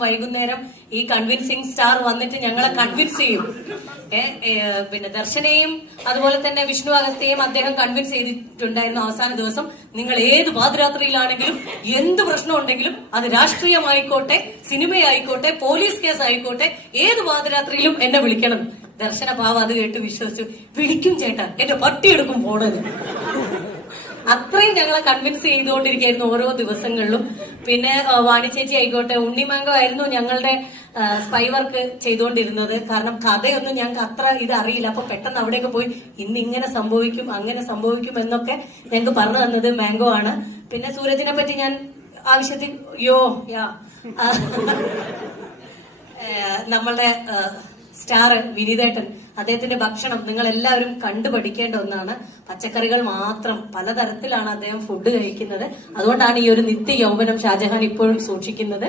വൈകുന്നേരം ഈ convincing star വന്നിട്ട് ഞങ്ങളെ കൺവിൻസ് ചെയ്യും. പിന്നെ ദർശനയും അതുപോലെ തന്നെ വിഷ്ണു അഗസ്തയും അദ്ദേഹം കൺവിൻസ് ചെയ്തിട്ടുണ്ടായിരുന്നു അവസാന ദിവസം. നിങ്ങൾ ഏത് പാതിരാത്രിയിലാണെങ്കിലും എന്ത് പ്രശ്നം ഉണ്ടെങ്കിലും അത് രാഷ്ട്രീയമായിക്കോട്ടെ സിനിമയായിക്കോട്ടെ പോലീസ് കേസ് ആയിക്കോട്ടെ ഏത് പാതിരാത്രിയിലും എന്നെ വിളിക്കണം. ദർശന പാവ അത് കേട്ട് വിശ്വസിച്ചു. വിളിക്കും ചേട്ടാ എന്റെ പട്ടിയെടുക്കും പോണത് അത്രയും ഞങ്ങളെ കൺവിൻസ് ചെയ്തുകൊണ്ടിരിക്കുകയായിരുന്നു ഓരോ ദിവസങ്ങളിലും. പിന്നെ വാണിചേച്ചി വാണി ചേച്ചി ആയിക്കോട്ടെ ഉണ്ണിമാങ്കോ ആയിരുന്നു ഞങ്ങളുടെ സ്പൈ വർക്ക് ചെയ്തുകൊണ്ടിരുന്നത്. കാരണം കഥയൊന്നും ഞങ്ങൾക്ക് അത്ര ഇത് അറിയില്ല. അപ്പൊ പെട്ടെന്ന് അവിടെയൊക്കെ പോയി ഇന്ന് ഇങ്ങനെ സംഭവിക്കും അങ്ങനെ സംഭവിക്കും എന്നൊക്കെ ഞങ്ങൾക്ക് പറഞ്ഞു തന്നത് മാംഗോ ആണ്. പിന്നെ സൂരജിനെ പറ്റി ഞാൻ ആവശ്യത്തിൽ യോ യാ. നമ്മളുടെ സ്റ്റാർ വിനീതേട്ടൻ അദ്ദേഹത്തിന്റെ ഭക്ഷണം നിങ്ങൾ എല്ലാവരും കണ്ടു പഠിക്കേണ്ട ഒന്നാണ്. പച്ചക്കറികൾ മാത്രം പലതരത്തിലാണ് അദ്ദേഹം ഫുഡ് കഴിക്കുന്നത്. അതുകൊണ്ടാണ് ഈ ഒരു നിത്യ യൗവനം ഷാജഹാൻ ഇപ്പോഴും സൂക്ഷിക്കുന്നത്.